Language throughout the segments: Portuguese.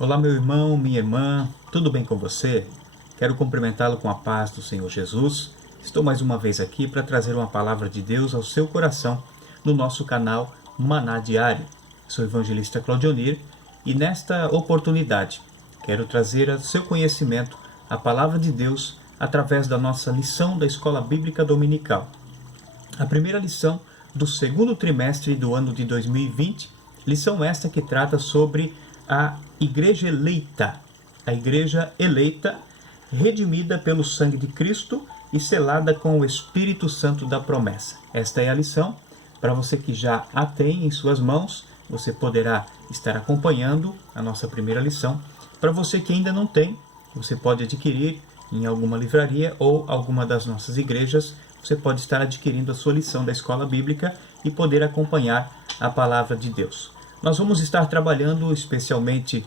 Olá, meu irmão, minha irmã, tudo bem com você? Quero cumprimentá-lo com a paz do Senhor Jesus. Estou mais uma vez aqui para trazer uma palavra de Deus ao seu coração no nosso canal Maná Diário. Sou o evangelista Claudionir e nesta oportunidade quero trazer ao seu conhecimento a palavra de Deus através da nossa lição da Escola Bíblica Dominical. A primeira lição do segundo trimestre do ano de 2020, lição esta que trata sobre a igreja eleita, redimida pelo sangue de Cristo e selada com o Espírito Santo da promessa. Esta é a lição. Para você que já a tem em suas mãos, você poderá estar acompanhando a nossa primeira lição. Para você que ainda não tem, você pode adquirir em alguma livraria ou alguma das nossas igrejas. Você pode estar adquirindo a sua lição da Escola Bíblica e poder acompanhar a palavra de Deus. Nós vamos estar trabalhando especialmente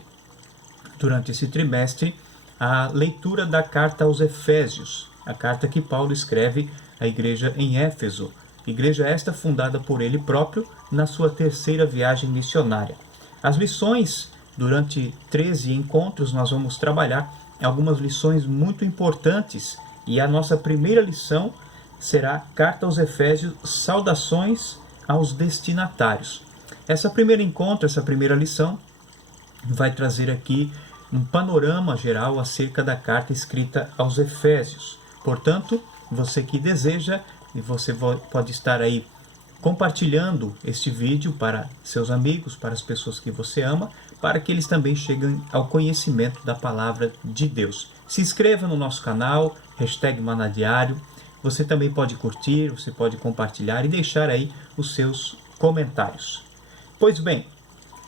durante esse trimestre a leitura da carta aos Efésios, a carta que Paulo escreve à igreja em Éfeso, igreja esta fundada por ele próprio na sua terceira viagem missionária. As lições, durante 13 encontros, nós vamos trabalhar algumas lições muito importantes e a nossa primeira lição será Carta aos Efésios, saudações aos destinatários. Essa primeira lição, vai trazer aqui um panorama geral acerca da carta escrita aos Efésios. Portanto, você que deseja, e você pode estar aí compartilhando este vídeo para seus amigos, para as pessoas que você ama, para que eles também cheguem ao conhecimento da palavra de Deus. Se inscreva no nosso canal, #manadiário. Você também pode curtir, você pode compartilhar e deixar aí os seus comentários. Pois bem,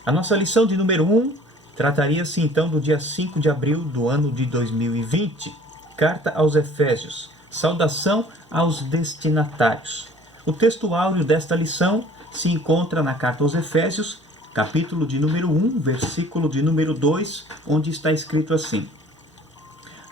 a nossa lição de número 1 trataria-se então do dia 5 de abril do ano de 2020. Carta aos Efésios, saudação aos destinatários. O texto áureo desta lição se encontra na Carta aos Efésios, capítulo de número 1, versículo de número 2, onde está escrito assim: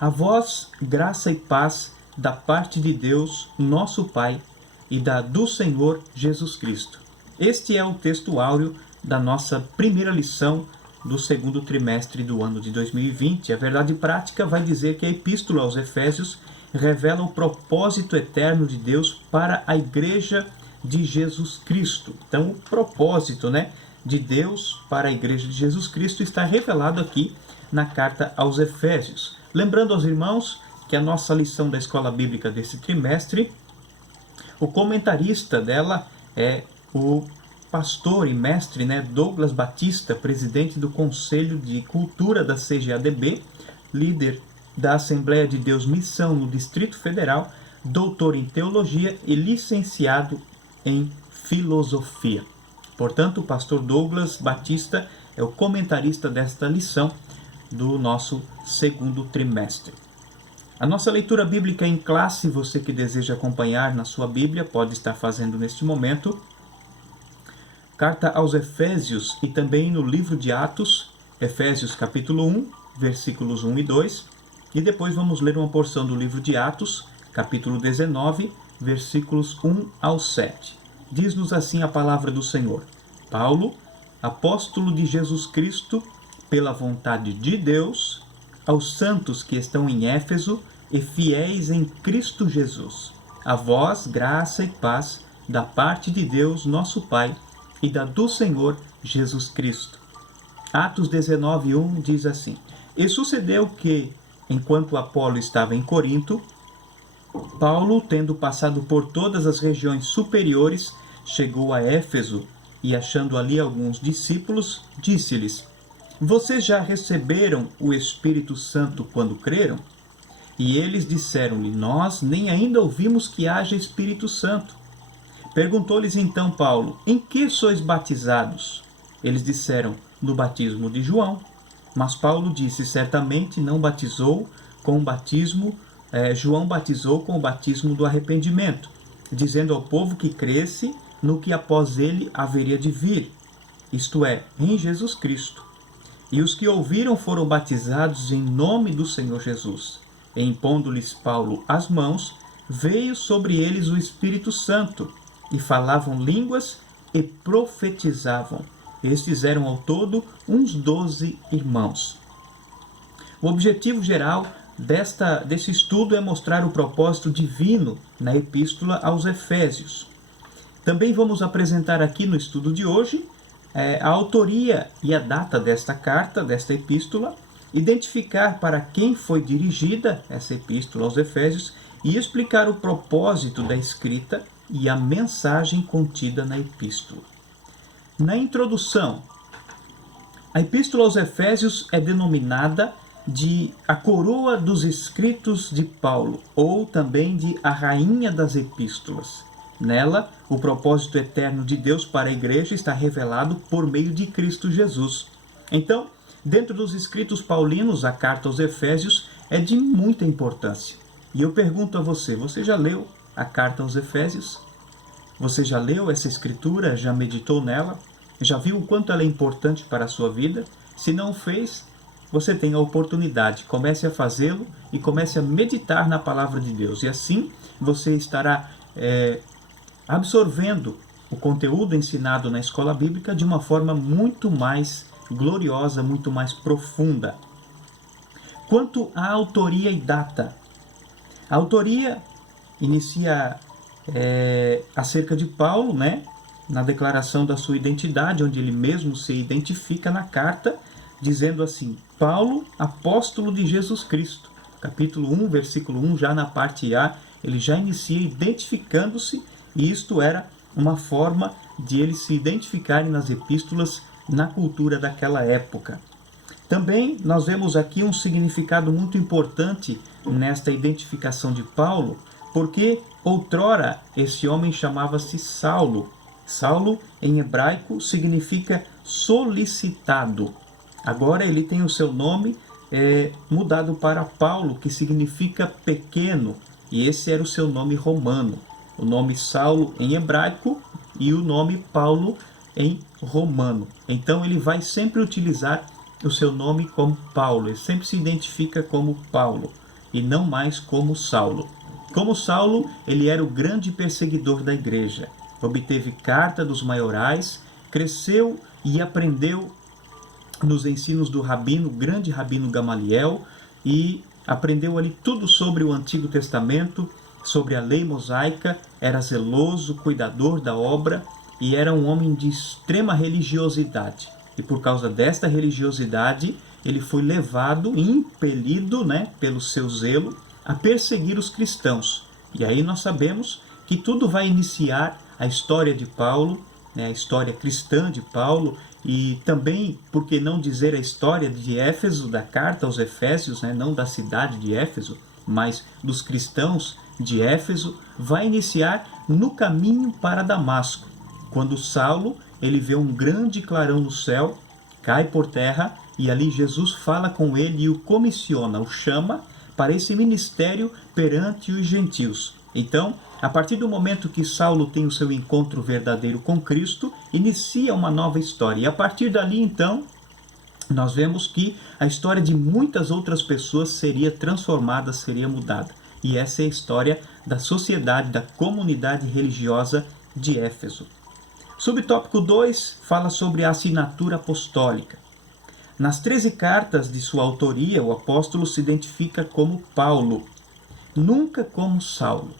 A vós, graça e paz da parte de Deus, nosso Pai, e do Senhor Jesus Cristo. Este é o texto áureo da nossa primeira lição do segundo trimestre do ano de 2020. A verdade prática vai dizer que a Epístola aos Efésios revela o propósito eterno de Deus para a Igreja de Jesus Cristo. Então, o propósito, de Deus para a Igreja de Jesus Cristo está revelado aqui na carta aos Efésios. Lembrando aos irmãos que a nossa lição da Escola Bíblica desse trimestre, o comentarista dela é o pastor e mestre Douglas Batista, presidente do Conselho de Cultura da CGADB, líder da Assembleia de Deus Missão no Distrito Federal, doutor em Teologia e licenciado em Filosofia. Portanto, o pastor Douglas Batista é o comentarista desta lição do nosso segundo trimestre. A nossa leitura bíblica em classe, você que deseja acompanhar na sua Bíblia, pode estar fazendo neste momento. Carta aos Efésios e também no livro de Atos, Efésios capítulo 1, versículos 1 e 2. E depois vamos ler uma porção do livro de Atos, capítulo 19, versículos 1 ao 7. Diz-nos assim a palavra do Senhor: Paulo, apóstolo de Jesus Cristo, pela vontade de Deus, aos santos que estão em Éfeso e fiéis em Cristo Jesus. A vós, graça e paz da parte de Deus, nosso Pai, e do Senhor Jesus Cristo. Atos 19:1 diz assim: E sucedeu que, enquanto Apolo estava em Corinto, Paulo, tendo passado por todas as regiões superiores, chegou a Éfeso e, achando ali alguns discípulos, disse-lhes: Vocês já receberam o Espírito Santo quando creram? E eles disseram-lhe: Nós nem ainda ouvimos que haja Espírito Santo. Perguntou-lhes então Paulo: Em que sois batizados? Eles disseram: No batismo de João. Mas Paulo disse: Certamente não batizou com o batismo, João batizou com o batismo do arrependimento, dizendo ao povo que cresce no que após ele haveria de vir, isto é, em Jesus Cristo. E os que ouviram foram batizados em nome do Senhor Jesus. E impondo-lhes Paulo as mãos, veio sobre eles o Espírito Santo, e falavam línguas e profetizavam. Estes eram ao todo uns 12 irmãos. O objetivo geral desse estudo é mostrar o propósito divino na Epístola aos Efésios. Também vamos apresentar aqui no estudo de hoje a autoria e a data desta carta, desta epístola, identificar para quem foi dirigida essa epístola aos Efésios e explicar o propósito da escrita e a mensagem contida na epístola. Na introdução, a epístola aos Efésios é denominada de a coroa dos escritos de Paulo, ou também de a rainha das epístolas. Nela, o propósito eterno de Deus para a igreja está revelado por meio de Cristo Jesus. Então, dentro dos escritos paulinos, a carta aos Efésios é de muita importância. E eu pergunto a você, você já leu a carta aos Efésios? Você já leu essa escritura? Já meditou nela? Já viu o quanto ela é importante para a sua vida? Se não fez, você tem a oportunidade. Comece a fazê-lo e comece a meditar na palavra de Deus. E assim você estará absorvendo o conteúdo ensinado na escola bíblica de uma forma muito mais gloriosa, muito mais profunda. Quanto à autoria e data, a autoria inicia acerca de Paulo, na declaração da sua identidade, onde ele mesmo se identifica na carta, dizendo assim: Paulo, apóstolo de Jesus Cristo. Capítulo 1, versículo 1, já na parte A, ele já inicia identificando-se, e isto era uma forma de eles se identificarem nas epístolas na cultura daquela época. Também nós vemos aqui um significado muito importante nesta identificação de Paulo, porque outrora esse homem chamava-se Saulo. Saulo, em hebraico, significa solicitado. Agora ele tem o seu nome mudado para Paulo, que significa pequeno, e esse era o seu nome romano. O nome Saulo em hebraico e o nome Paulo em romano. Então ele vai sempre utilizar o seu nome como Paulo, ele sempre se identifica como Paulo e não mais como Saulo. Como Saulo, ele era o grande perseguidor da igreja, obteve carta dos maiorais, cresceu e aprendeu nos ensinos do grande rabino Gamaliel, e aprendeu ali tudo sobre o Antigo Testamento, sobre a lei mosaica, era zeloso, cuidador da obra e era um homem de extrema religiosidade. E por causa desta religiosidade, ele foi levado, impelido, pelo seu zelo, a perseguir os cristãos. E aí nós sabemos que tudo vai iniciar a história de Paulo, a história cristã de Paulo, e também, por que não dizer, a história de Éfeso, da carta aos Efésios, não da cidade de Éfeso, mas dos cristãos de Éfeso, vai iniciar no caminho para Damasco, quando Saulo ele vê um grande clarão no céu, cai por terra, e ali Jesus fala com ele e o comissiona, o chama para esse ministério perante os gentios. Então, a partir do momento que Saulo tem o seu encontro verdadeiro com Cristo, inicia uma nova história. E a partir dali, então, nós vemos que a história de muitas outras pessoas seria transformada, seria mudada. E essa é a história da sociedade, da comunidade religiosa de Éfeso. Subtópico 2 fala sobre a assinatura apostólica. Nas 13 cartas de sua autoria, o apóstolo se identifica como Paulo, nunca como Saulo.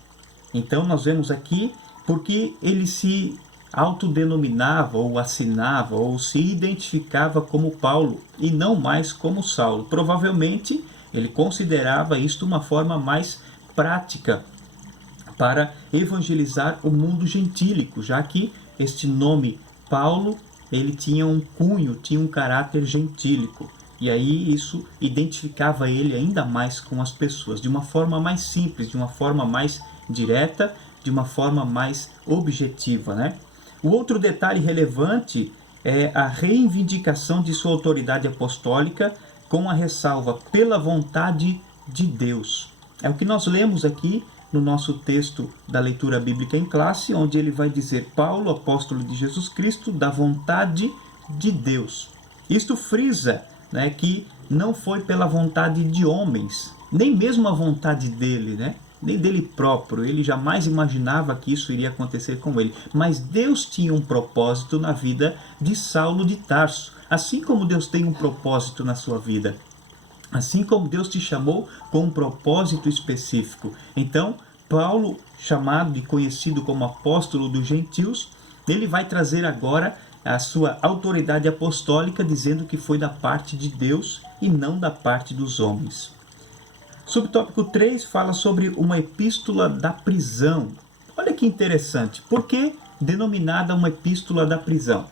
Então nós vemos aqui porque ele se autodenominava ou assinava ou se identificava como Paulo e não mais como Saulo. Provavelmente ele considerava isto uma forma mais prática para evangelizar o mundo gentílico, já que este nome Paulo ele tinha um cunho, tinha um caráter gentílico. E aí isso identificava ele ainda mais com as pessoas, de uma forma mais simples, de uma forma mais direta, de uma forma mais objetiva. O outro detalhe relevante é a reivindicação de sua autoridade apostólica com a ressalva pela vontade de Deus. É o que nós lemos aqui no nosso texto da leitura bíblica em classe, onde ele vai dizer: Paulo, apóstolo de Jesus Cristo, da vontade de Deus. Isto frisa que não foi pela vontade de homens, nem mesmo a vontade dele, nem dele próprio. Ele jamais imaginava que isso iria acontecer com ele. Mas Deus tinha um propósito na vida de Saulo de Tarso, assim como Deus tem um propósito na sua vida. Assim como Deus te chamou com um propósito específico. Então, Paulo, chamado e conhecido como apóstolo dos gentios, ele vai trazer agora a sua autoridade apostólica, dizendo que foi da parte de Deus e não da parte dos homens. Subtópico 3 fala sobre uma epístola da prisão. Olha que interessante. Por que denominada uma epístola da prisão?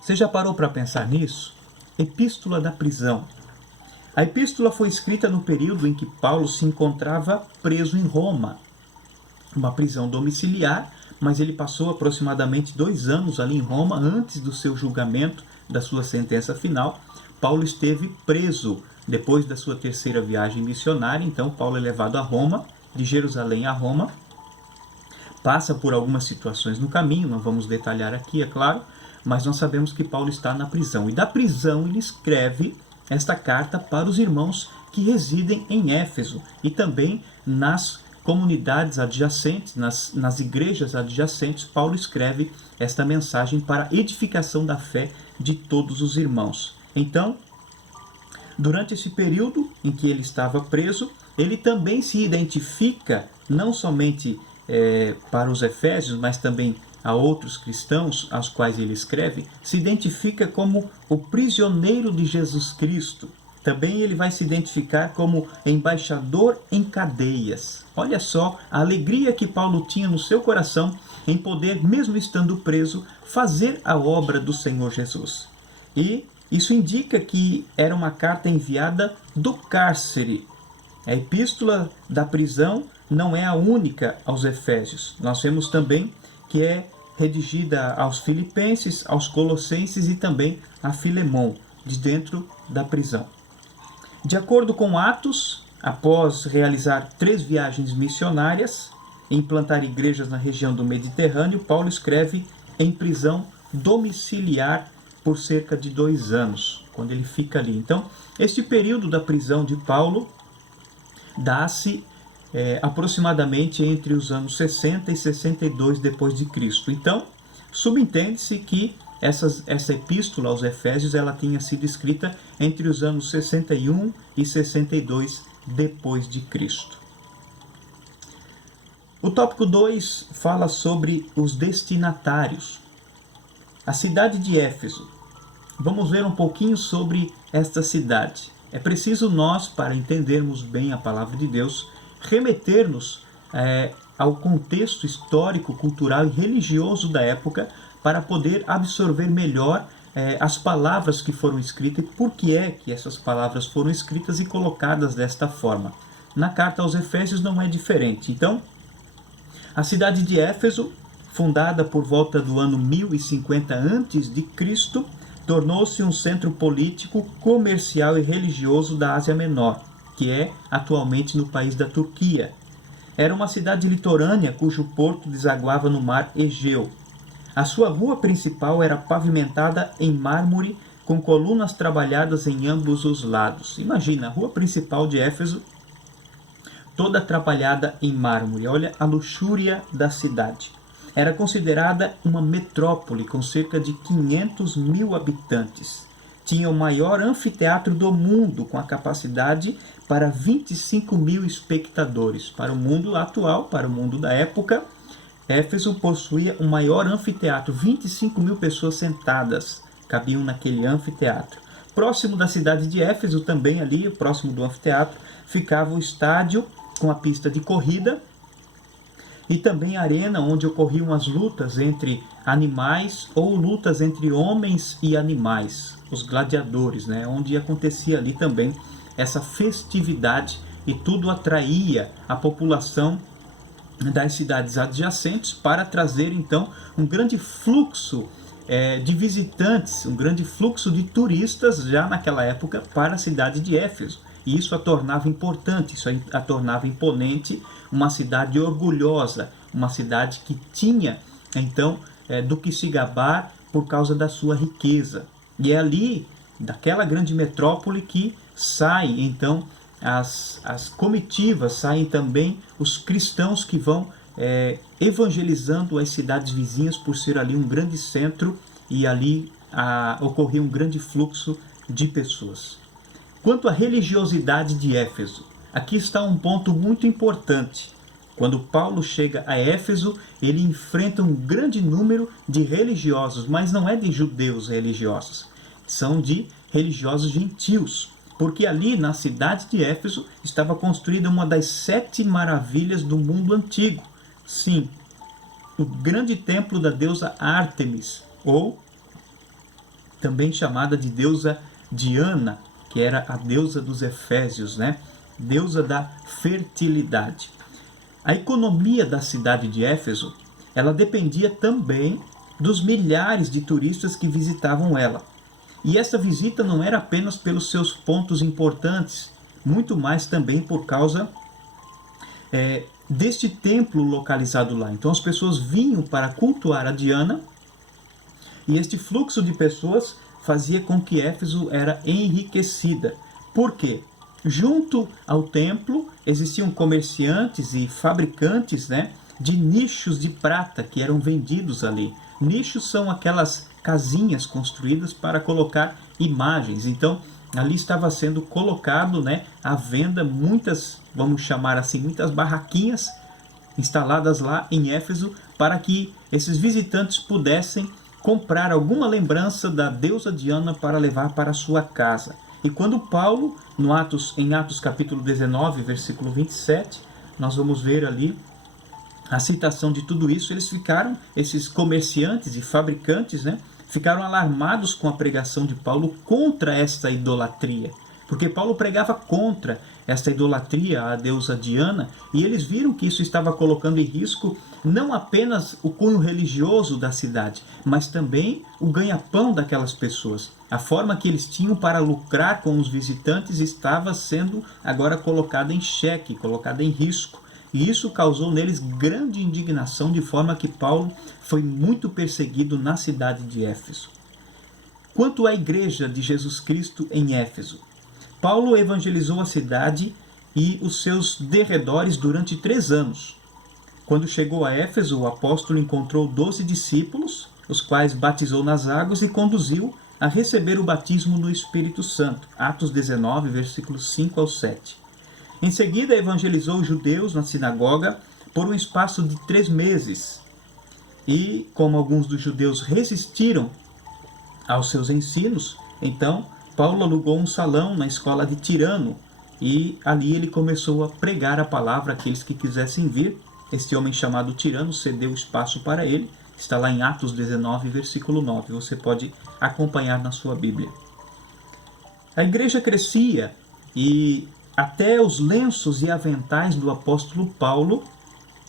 Você já parou para pensar nisso? Epístola da prisão. A epístola foi escrita no período em que Paulo se encontrava preso em Roma. Uma prisão domiciliar, mas ele passou aproximadamente 2 anos ali em Roma antes do seu julgamento, da sua sentença final. Paulo esteve preso depois da sua 3ª viagem missionária. Então Paulo é levado a Roma, de Jerusalém a Roma, passa por algumas situações no caminho, não vamos detalhar aqui, é claro, mas nós sabemos que Paulo está na prisão. E da prisão ele escreve esta carta para os irmãos que residem em Éfeso e também nas comunidades adjacentes, nas igrejas adjacentes. Paulo escreve esta mensagem para a edificação da fé de todos os irmãos. Então, durante esse período em que ele estava preso, ele também se identifica, não somente para os efésios, mas também a outros cristãos aos quais ele escreve, se identifica como o prisioneiro de Jesus Cristo. Também ele vai se identificar como embaixador em cadeias. Olha só a alegria que Paulo tinha no seu coração em poder, mesmo estando preso, fazer a obra do Senhor Jesus. E isso indica que era uma carta enviada do cárcere. A epístola da prisão não é a única aos Efésios. Nós vemos também que é redigida aos Filipenses, aos Colossenses e também a Filemon, de dentro da prisão. De acordo com Atos, após realizar 3 viagens missionárias e implantar igrejas na região do Mediterrâneo, Paulo escreve em prisão domiciliar por cerca de 2 anos, quando ele fica ali. Então, este período da prisão de Paulo dá-se aproximadamente entre os anos 60 e 62 depois de Cristo. Então, subentende-se que essa epístola aos Efésios ela tinha sido escrita entre os anos 61 e 62 depois de Cristo. O tópico 2 fala sobre os destinatários. A cidade de Éfeso. Vamos ver um pouquinho sobre esta cidade. É preciso nós, para entendermos bem a palavra de Deus, remeter-nos ao contexto histórico, cultural e religioso da época para poder absorver melhor as palavras que foram escritas e por que é que essas palavras foram escritas e colocadas desta forma. Na carta aos Efésios não é diferente. Então, a cidade de Éfeso, fundada por volta do ano 1050 a.C., tornou-se um centro político, comercial e religioso da Ásia Menor, que é atualmente no país da Turquia. Era uma cidade litorânea cujo porto desaguava no mar Egeu. A sua rua principal era pavimentada em mármore com colunas trabalhadas em ambos os lados. Imagina, a rua principal de Éfeso toda trabalhada em mármore. Olha a luxúria da cidade. Era considerada uma metrópole com cerca de 500 mil habitantes. Tinha o maior anfiteatro do mundo, com a capacidade para 25 mil espectadores. Para o mundo atual, para o mundo da época, Éfeso possuía o maior anfiteatro, 25 mil pessoas sentadas cabiam naquele anfiteatro. Próximo da cidade de Éfeso, também ali, próximo do anfiteatro, ficava o estádio com a pista de corrida e também a arena onde ocorriam as lutas entre animais ou lutas entre homens e animais, os gladiadores, onde acontecia ali também essa festividade e tudo atraía a população das cidades adjacentes para trazer então um grande fluxo de visitantes, um grande fluxo de turistas já naquela época para a cidade de Éfeso. E isso a tornava importante, isso a tornava imponente, uma cidade orgulhosa, uma cidade que tinha então do que se gabar por causa da sua riqueza. E é ali, daquela grande metrópole, que saem então as comitivas, saem também os cristãos que vão evangelizando as cidades vizinhas por ser ali um grande centro e ali ocorria um grande fluxo de pessoas. Quanto à religiosidade de Éfeso, aqui está um ponto muito importante. Quando Paulo chega a Éfeso, ele enfrenta um grande número de religiosos, mas não é de judeus religiosos, são de religiosos gentios, porque ali na cidade de Éfeso estava construída uma das 7 maravilhas do mundo antigo. Sim, o grande templo da deusa Ártemis, ou também chamada de deusa Diana, que era a deusa dos Efésios, né? Deusa da fertilidade. A economia da cidade de Éfeso, ela dependia também dos milhares de turistas que visitavam ela. E essa visita não era apenas pelos seus pontos importantes, muito mais também por causa deste templo localizado lá. Então as pessoas vinham para cultuar a Diana, e este fluxo de pessoas fazia com que Éfeso era enriquecida. Por quê? Junto ao templo existiam comerciantes e fabricantes, né, de nichos de prata que eram vendidos ali. Nichos são aquelas casinhas construídas para colocar imagens. Então ali estava sendo colocado, né, à venda muitas, vamos chamar assim, muitas barraquinhas instaladas lá em Éfeso para que esses visitantes pudessem comprar alguma lembrança da deusa Diana para levar para sua casa. E quando Paulo, em Atos capítulo 19, versículo 27, nós vamos ver ali a citação de tudo isso, esses comerciantes e fabricantes, né, ficaram alarmados com a pregação de Paulo contra esta idolatria. Porque Paulo pregava contra esta idolatria à deusa Diana, e eles viram que isso estava colocando em risco não apenas o cunho religioso da cidade, mas também o ganha-pão daquelas pessoas. A forma que eles tinham para lucrar com os visitantes estava sendo agora colocada em xeque, colocada em risco. E isso causou neles grande indignação, de forma que Paulo foi muito perseguido na cidade de Éfeso. Quanto à igreja de Jesus Cristo em Éfeso, Paulo evangelizou a cidade e os seus derredores durante 3 anos. Quando chegou a Éfeso, o apóstolo encontrou 12 discípulos, os quais batizou nas águas e conduziu a receber o batismo no Espírito Santo. Atos 19, versículos 5 ao 7. Em seguida, evangelizou os judeus na sinagoga por um espaço de 3 meses. E, como alguns dos judeus resistiram aos seus ensinos, então Paulo alugou um salão na escola de Tirano, e ali ele começou a pregar a palavra àqueles que quisessem vir. Este homem chamado Tirano cedeu espaço para ele. Está lá em Atos 19, versículo 9. Você pode acompanhar na sua Bíblia. A igreja crescia e até os lenços e aventais do apóstolo Paulo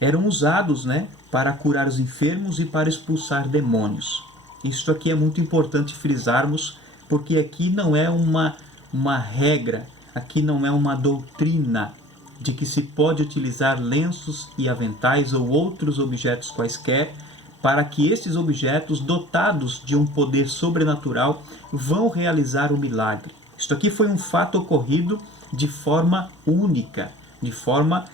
eram usados, né, para curar os enfermos e para expulsar demônios. Isso aqui é muito importante frisarmos, porque aqui não é uma regra, aqui não é uma doutrina de que se pode utilizar lenços e aventais ou outros objetos quaisquer para que estes objetos, dotados de um poder sobrenatural, vão realizar o milagre. Isto aqui foi um fato ocorrido de forma única, de forma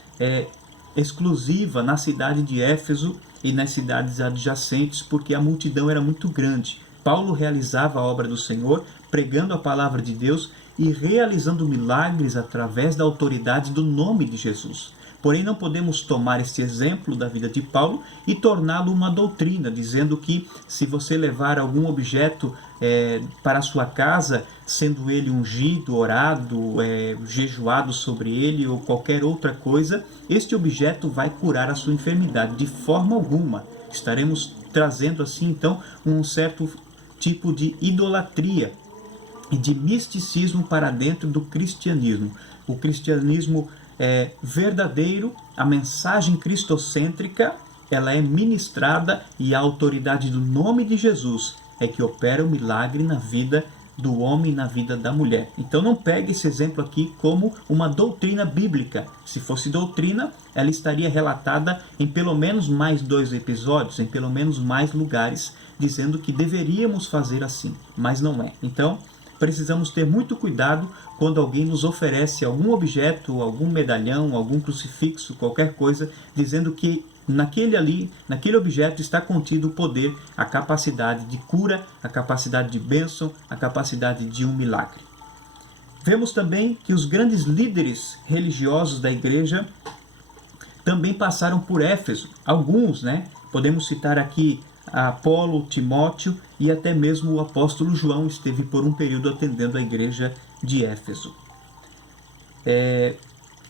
exclusiva na cidade de Éfeso e nas cidades adjacentes, porque a multidão era muito grande. Paulo realizava a obra do Senhor, pregando a palavra de Deus e realizando milagres através da autoridade do nome de Jesus. Porém, não podemos tomar este exemplo da vida de Paulo e torná-lo uma doutrina, dizendo que se você levar algum objeto para a sua casa, sendo ele ungido, orado, jejuado sobre ele ou qualquer outra coisa, este objeto vai curar a sua enfermidade. De forma alguma. Estaremos trazendo assim, então, um certo tipo de idolatria e de misticismo para dentro do cristianismo. O cristianismo verdadeiro, a mensagem cristocêntrica, ela é ministrada e a autoridade do nome de Jesus é que opera o milagre na vida do homem e na vida da mulher. Então não pegue esse exemplo aqui como uma doutrina bíblica. Se fosse doutrina, ela estaria relatada em pelo menos mais 2 episódios, em pelo menos mais lugares, dizendo que deveríamos fazer assim, mas não é. Então, precisamos ter muito cuidado quando alguém nos oferece algum objeto, algum medalhão, algum crucifixo, qualquer coisa, dizendo que naquele objeto está contido o poder, a capacidade de cura, a capacidade de bênção, a capacidade de um milagre. Vemos também que os grandes líderes religiosos da igreja também passaram por Éfeso. Alguns, podemos citar aqui Apolo, Timóteo e até mesmo o apóstolo João esteve por um período atendendo a igreja de Éfeso.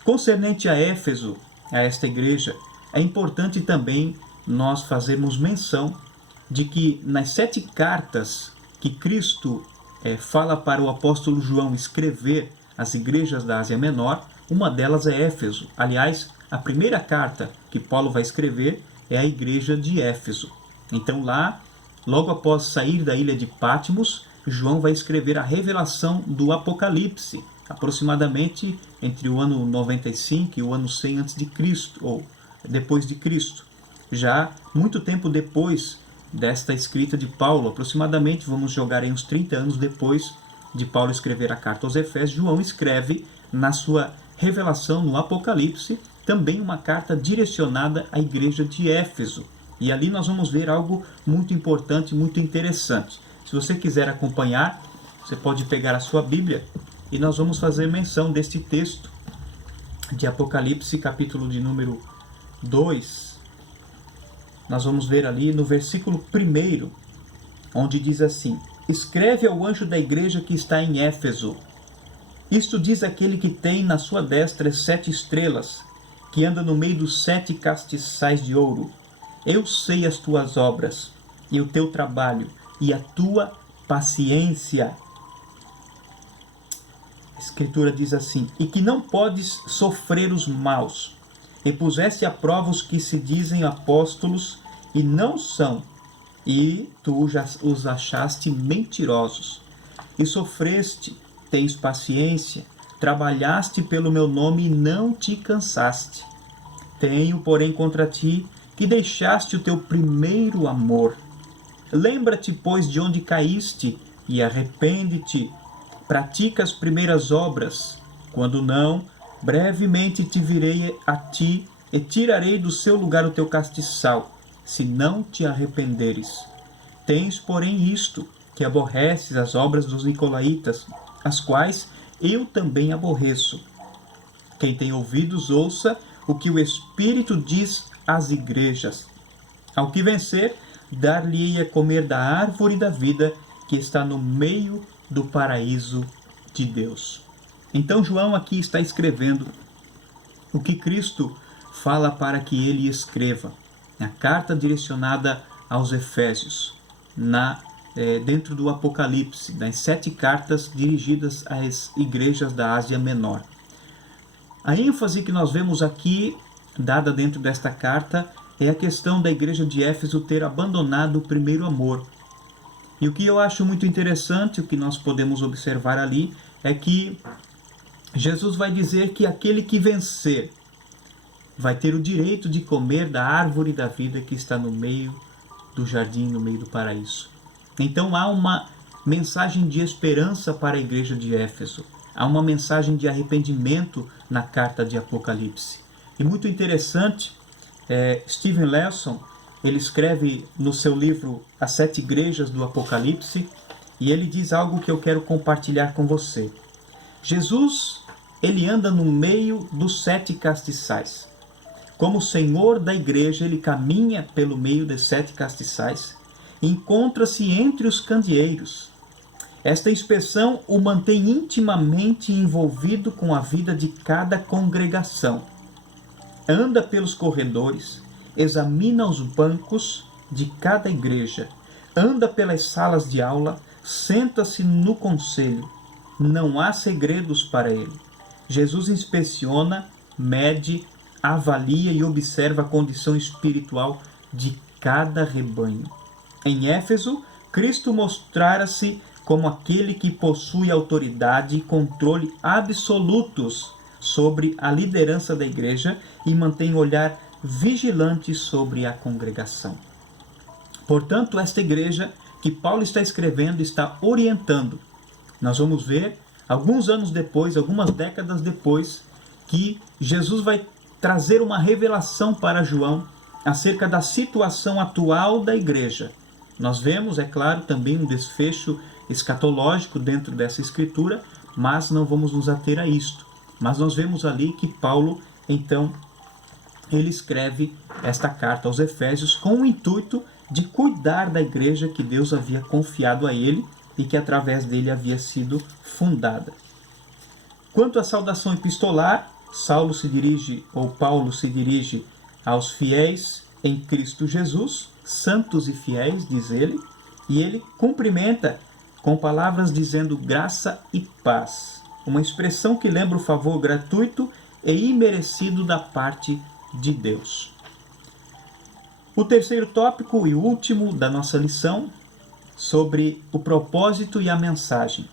Concernente a Éfeso, a esta igreja, é importante também nós fazermos menção de que nas 7 cartas que Cristo fala para o apóstolo João escrever às igrejas da Ásia Menor, uma delas é Éfeso. Aliás, a primeira carta que Paulo vai escrever é a igreja de Éfeso. Então lá, logo após sair da ilha de Patmos, João vai escrever a revelação do Apocalipse, aproximadamente entre o ano 95 e o ano 100 a.C., ou depois de Cristo. Já muito tempo depois desta escrita de Paulo, aproximadamente, vamos jogar aí uns 30 anos depois de Paulo escrever a carta aos Efésios, João escreve na sua revelação no Apocalipse também uma carta direcionada à igreja de Éfeso. E ali nós vamos ver algo muito importante, muito interessante. Se você quiser acompanhar, você pode pegar a sua Bíblia e nós vamos fazer menção deste texto de Apocalipse, capítulo de número 2. Nós vamos ver ali no versículo 1, onde diz assim: escreve ao anjo da igreja que está em Éfeso. Isto diz aquele que tem na sua destra 7 estrelas, que anda no meio dos 7 castiçais de ouro. Eu sei as tuas obras, e o teu trabalho, e a tua paciência. A Escritura diz assim: e que não podes sofrer os maus, e puseste à prova os que se dizem apóstolos, e não são, e tu já os achaste mentirosos. E sofreste, tens paciência, trabalhaste pelo meu nome e não te cansaste. Tenho, porém, contra ti que deixaste o teu primeiro amor. Lembra-te, pois, de onde caíste, e arrepende-te. Pratica as primeiras obras. Quando não, brevemente te virei a ti e tirarei do seu lugar o teu castiçal, se não te arrependeres. Tens, porém, isto, que aborreces as obras dos nicolaítas, as quais eu também aborreço. Quem tem ouvidos, ouça o que o Espírito diz às igrejas. Ao que vencer, dar-lhe-ei a comer da árvore da vida que está no meio do paraíso de Deus. Então João aqui está escrevendo o que Cristo fala para que ele escreva. A carta direcionada aos Efésios, dentro do Apocalipse, das 7 cartas dirigidas às igrejas da Ásia Menor. A ênfase que nós vemos aqui, dada dentro desta carta, é a questão da igreja de Éfeso ter abandonado o primeiro amor. E o que eu acho muito interessante, o que nós podemos observar ali, é que Jesus vai dizer que aquele que vencer vai ter o direito de comer da árvore da vida que está no meio do jardim, no meio do paraíso. Então há uma mensagem de esperança para a igreja de Éfeso. Há uma mensagem de arrependimento na carta de Apocalipse. E muito interessante, Steven Lawson, ele escreve no seu livro As 7 Igrejas do Apocalipse, e ele diz algo que eu quero compartilhar com você. Jesus, ele anda no meio dos 7 castiçais. Como Senhor da igreja, ele caminha pelo meio dos 7 castiçais, encontra-se entre os candeeiros. Esta inspeção o mantém intimamente envolvido com a vida de cada congregação. Anda pelos corredores, examina os bancos de cada igreja, anda pelas salas de aula, senta-se no conselho. Não há segredos para ele. Jesus inspeciona, mede, avalia e observa a condição espiritual de cada rebanho. Em Éfeso, Cristo mostrara-se como aquele que possui autoridade e controle absolutos sobre a liderança da igreja e mantém olhar vigilante sobre a congregação. Portanto, esta igreja que Paulo está escrevendo está orientando. Nós vamos ver, alguns anos depois, algumas décadas depois, que Jesus vai trazer uma revelação para João acerca da situação atual da igreja. Nós vemos, é claro, também um desfecho escatológico dentro dessa escritura, mas não vamos nos ater a isto. Mas nós vemos ali que Paulo, então, ele escreve esta carta aos Efésios com o intuito de cuidar da igreja que Deus havia confiado a ele e que através dele havia sido fundada. Quanto à saudação epistolar, Paulo se dirige aos fiéis em Cristo Jesus, santos e fiéis, diz ele, e ele cumprimenta com palavras dizendo graça e paz, uma expressão que lembra o favor gratuito e imerecido da parte de Deus. O terceiro tópico e último da nossa lição, sobre o propósito e a mensagem.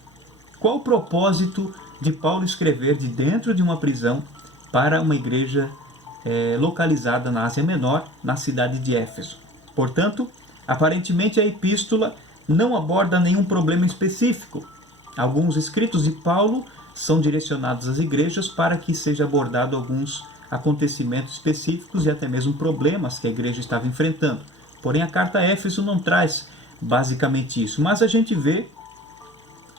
Qual o propósito de Paulo escrever de dentro de uma prisão para uma igreja localizada na Ásia Menor, na cidade de Éfeso? Portanto, aparentemente a epístola não aborda nenhum problema específico. Alguns escritos de Paulo são direcionados às igrejas para que seja abordado alguns acontecimentos específicos e até mesmo problemas que a igreja estava enfrentando. Porém, a carta a Éfeso não traz basicamente isso, mas a gente vê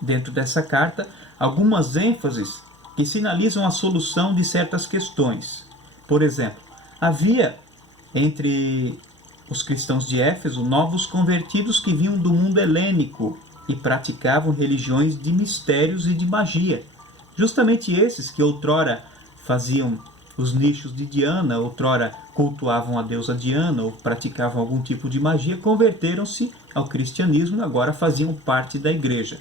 dentro dessa carta algumas ênfases que sinalizam a solução de certas questões. Por exemplo, havia entre os cristãos de Éfeso novos convertidos que vinham do mundo helênico e praticavam religiões de mistérios e de magia. Justamente esses que outrora faziam os nichos de Diana, outrora cultuavam a deusa Diana ou praticavam algum tipo de magia, converteram-se ao cristianismo e agora faziam parte da igreja.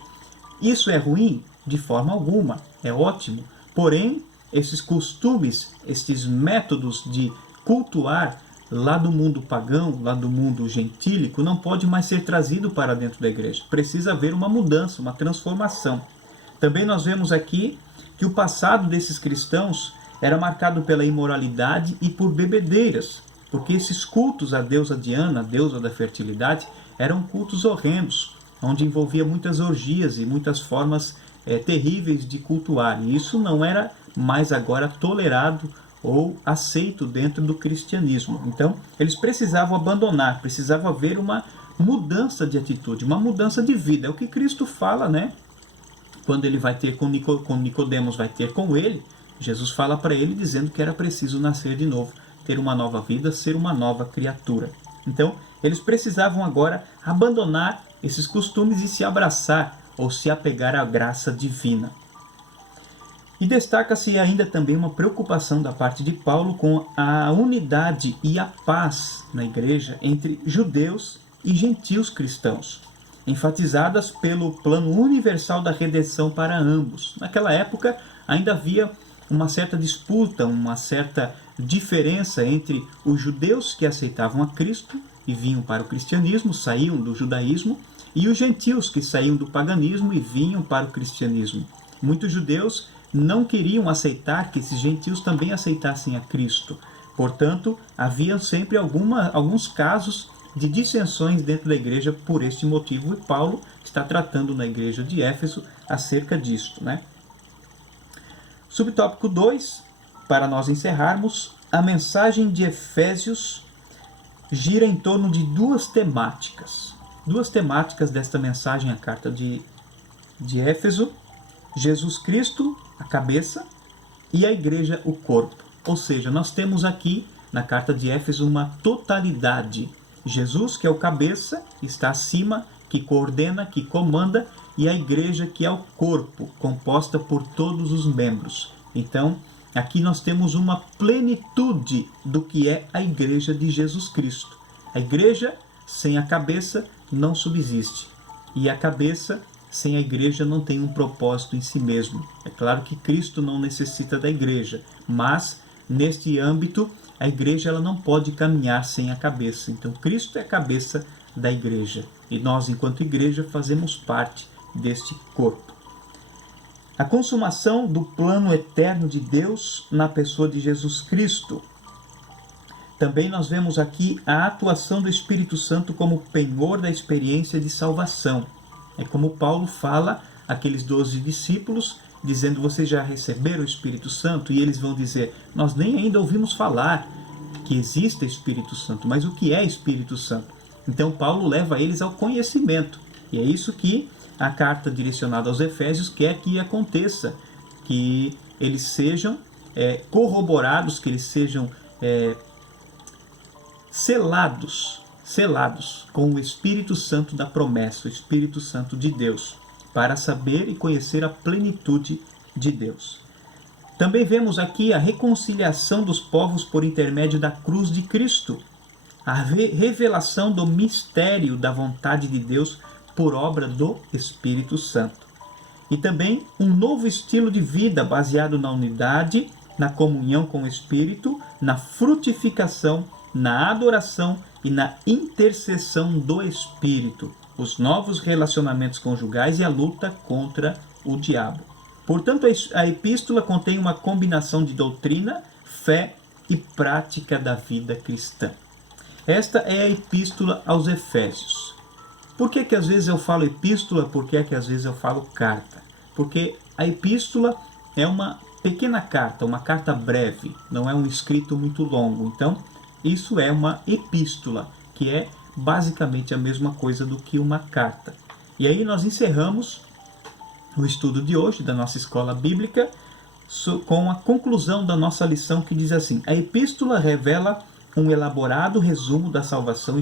Isso é ruim? De forma alguma, é ótimo. Porém, esses costumes, estes métodos de cultuar lá do mundo pagão, lá do mundo gentílico, não pode mais ser trazido para dentro da igreja. Precisa haver uma mudança, uma transformação. Também nós vemos aqui que o passado desses cristãos era marcado pela imoralidade e por bebedeiras, porque esses cultos à deusa Diana, a deusa da fertilidade, eram cultos horrendos, onde envolvia muitas orgias e muitas formas terríveis de cultuar. E isso não era mais agora tolerado ou aceito dentro do cristianismo. Então, eles precisavam abandonar, precisava haver uma mudança de atitude, uma mudança de vida. É o que Cristo fala, né? Quando ele vai ter com Nicodemos, vai ter com ele, Jesus fala para ele dizendo que era preciso nascer de novo, ter uma nova vida, ser uma nova criatura. Então, eles precisavam agora abandonar esses costumes e se abraçar ou se apegar à graça divina. E destaca-se ainda também uma preocupação da parte de Paulo com a unidade e a paz na igreja entre judeus e gentios cristãos, enfatizadas pelo plano universal da redenção para ambos. Naquela época ainda havia uma certa disputa, uma certa diferença entre os judeus que aceitavam a Cristo e vinham para o cristianismo, saíam do judaísmo, e os gentios que saíam do paganismo e vinham para o cristianismo. Muitos judeus não queriam aceitar que esses gentios também aceitassem a Cristo. Portanto, havia sempre alguns casos de dissensões dentro da igreja por este motivo, e Paulo está tratando na igreja de Éfeso acerca disto, né? Subtópico 2, para nós encerrarmos, a mensagem de Efésios gira em torno de duas temáticas. Duas temáticas desta mensagem, a carta de Éfeso: Jesus Cristo, a cabeça, e a igreja, o corpo. Ou seja, nós temos aqui na carta de Éfeso uma totalidade. Jesus, que é o cabeça, está acima, que coordena, que comanda, e a igreja, que é o corpo, composta por todos os membros. Então, aqui nós temos uma plenitude do que é a igreja de Jesus Cristo. A igreja sem a cabeça não subsiste, e a cabeça sem a igreja não tem um propósito em si mesmo. É claro que Cristo não necessita da igreja, mas neste âmbito a igreja ela não pode caminhar sem a cabeça. Então Cristo é a cabeça da igreja e nós, enquanto igreja, fazemos parte deste corpo. A consumação do plano eterno de Deus na pessoa de Jesus Cristo. Também nós vemos aqui a atuação do Espírito Santo como penhor da experiência de salvação. É como Paulo fala àqueles 12 discípulos, dizendo: vocês já receberam o Espírito Santo? E eles vão dizer: nós nem ainda ouvimos falar. que exista Espírito Santo, mas o que é Espírito Santo? Então Paulo leva eles ao conhecimento, e é isso que a carta direcionada aos Efésios quer que aconteça, que eles sejam corroborados, que eles sejam selados com o Espírito Santo da promessa, o Espírito Santo de Deus, para saber e conhecer a plenitude de Deus. Também vemos aqui a reconciliação dos povos por intermédio da cruz de Cristo, a revelação do mistério da vontade de Deus por obra do Espírito Santo. E também um novo estilo de vida baseado na unidade, na comunhão com o Espírito, na frutificação, na adoração e na intercessão do Espírito, os novos relacionamentos conjugais e a luta contra o diabo. Portanto, a epístola contém uma combinação de doutrina, fé e prática da vida cristã. Esta é a epístola aos Efésios. Por que às vezes eu falo epístola? Por que às vezes eu falo carta? Porque a epístola é uma pequena carta, uma carta breve, não é um escrito muito longo. Então, isso é uma epístola, que é basicamente a mesma coisa do que uma carta. E aí nós encerramos o estudo de hoje da nossa escola bíblica com a conclusão da nossa lição, que diz assim: a epístola revela um elaborado resumo da salvação